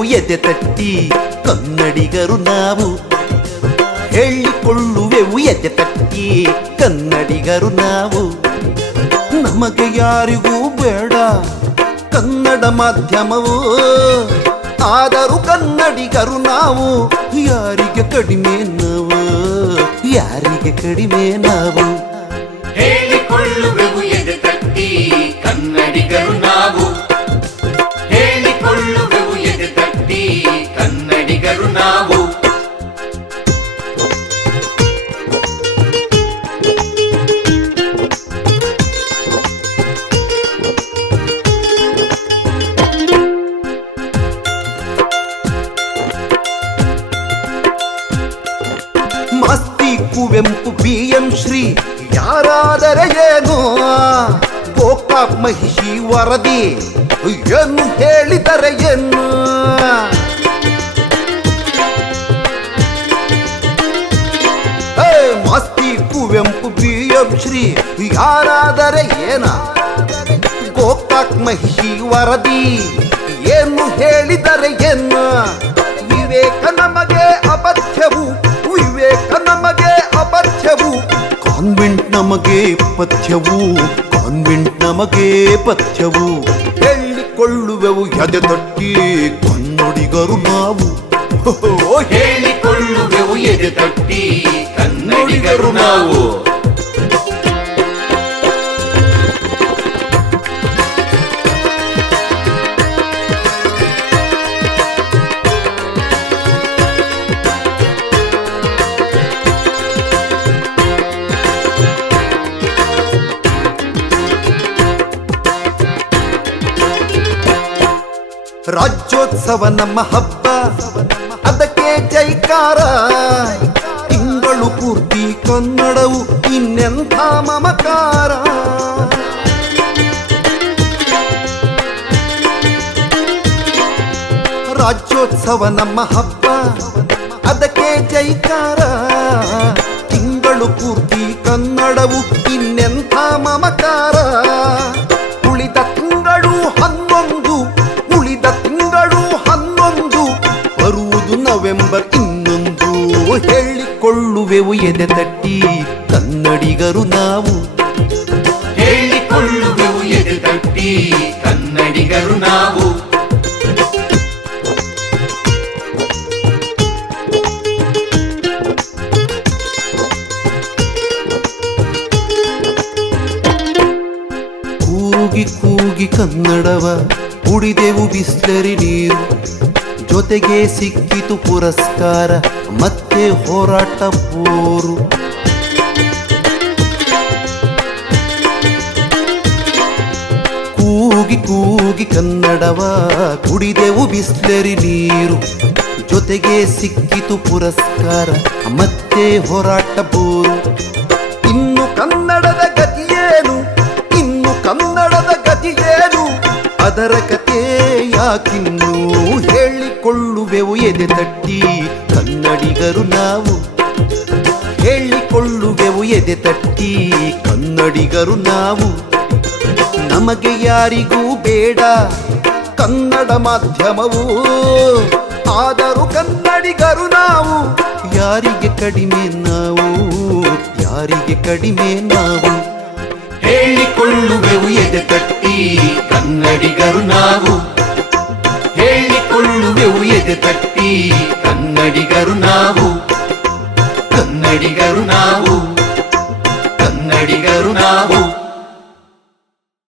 ಹೇಳಿಕೊಳ್ಳುವೆವು ಎದೆ ತಟ್ಟಿ, ಕನ್ನಡಿಗರು ನಾವು ಹೇಳಿಕೊಳ್ಳುವೆವು ಎದೆ ತಟ್ಟಿ, ಕನ್ನಡಿಗರು ನಾವು. ನಮಗೆ ಯಾರಿಗೂ ಬೇಡ ಕನ್ನಡ ಮಾಧ್ಯಮವು, ಆದರೂ ಕನ್ನಡಿಗರು ನಾವು ಯಾರಿಗೆ ಕಡಿಮೆ ನಾವು, ಯಾರಿಗೆ ಕಡಿಮೆ ನಾವು. ಕುವೆಂಪು ಬಿ ಎಂ ಶ್ರೀ ಯಾರಾದರೆ ಏನು ಗೋಕಾಕ್ ಮಹಿಷಿ ವರದಿ ಏನು ಹೇಳಿದರೆ ಏನು? ಮಸ್ತಿ ಕುವೆಂಪು ಬಿ ಎಂ ಶ್ರೀ ಯಾರಾದರೆ ಏನ? ಗೋಕಾಕ್ ಮಹಿಷಿ ವರದಿ ಏನು ಹೇಳಿದರೆ ಏನು? ನಮಗೆ ಪಥ್ಯವು ಕಾನ್ವೆಂಟ್ ನಮಗೆ ಪಥ್ಯವು. ಹೇಳಿಕೊಳ್ಳುವೆವು ಎದೆ ತಟ್ಟಿ ಕನ್ನಡಿಗರು ನಾವು. ಹೇಳಿಕೊಳ್ಳುವೆವು ಎದೆ ತಟ್ಟಿ ಕನ್ನಡಿಗರು ನಾವು. ರಾಜ್ಯೋತ್ಸವ ನಮ್ಮ ಹಬ್ಬ. ಅದಕ್ಕೆ ಜೈಕಾರ. ತಿಂಗಳು ಪೂರ್ತಿ ಕನ್ನಡವು ಇನ್ನೆಂಥ ಮಮಕಾರ. ರಾಜ್ಯೋತ್ಸವ ನಮ್ಮ ಹಬ್ಬ. ಅದಕ್ಕೆ ಜೈಕಾರ. ತಿಂಗಳು ಪೂರ್ತಿ ಕನ್ನಡವು ಇನ್ನೆಂಥ ಹೇಳಿಕೊಳ್ಳುವೆವು ಎದೆ ತಟ್ಟಿ ಕನ್ನಡಿಗರು ನಾವು ಹೇಳಿಕೊಳ್ಳುವೆವು ಎದೆ ತಟ್ಟಿ ಕನ್ನಡಿಗರು ನಾವು ಕೂಗಿ ಕೂಗಿ ಕನ್ನಡವ ಉಡಿದೆವು ಬಿಸ್ಲರಿ ನೀರು ಜೊತೆಗೆ ಸಿಕ್ಕಿತು ಪುರಸ್ಕಾರ, ಮತ್ತೆ ಹೋರಾಟ ಪೂರು. ಕೂಗಿ ಕೂಗಿ ಕನ್ನಡವ, ಕುಡಿದೆವು ಬಿಸ್ಲರಿ ನೀರು. ಜೊತೆಗೆ ಸಿಕ್ಕಿತು ಪುರಸ್ಕಾರ, ಮತ್ತೆ ಹೋರಾಟ ಪೂರು. ಇನ್ನು ಕನ್ನಡದ ಗತಿಯೇನು ಇನ್ನು ಕನ್ನಡದ ಗತಿಯೇನು ಅದರ ಕತೆ ಯಾಕಿನ್ನು ಹೇಳಿಕೊಳ್ಳುವೆವು ಎದೆ ತಟ್ಟಿ, ಕನ್ನಡಿಗರು ನಾವು. ಹೇಳಿಕೊಳ್ಳುವೆವು ಎದೆ ತಟ್ಟಿ, ಕನ್ನಡಿಗರು ನಾವು. ನಮಗೆ ಯಾರಿಗೂ ಬೇಡ ಕನ್ನಡ ಮಾಧ್ಯಮವು. ಆದರೂ ಕನ್ನಡಿಗರು ನಾವು. ಯಾರಿಗೆ ಕಡಿಮೆ ನಾವು, ಯಾರಿಗೆ ಕಡಿಮೆ ನಾವು. ಹೇಳಿಕೊಳ್ಳುವೆವು ಎದೆ ತಟ್ಟಿ, ಕನ್ನಡಿಗರು ನಾವು. ಎದೆ ತಟ್ಟಿ ಕನ್ನಡಿಗರು ನಾವು ಕನ್ನಡಿಗರು ನಾವು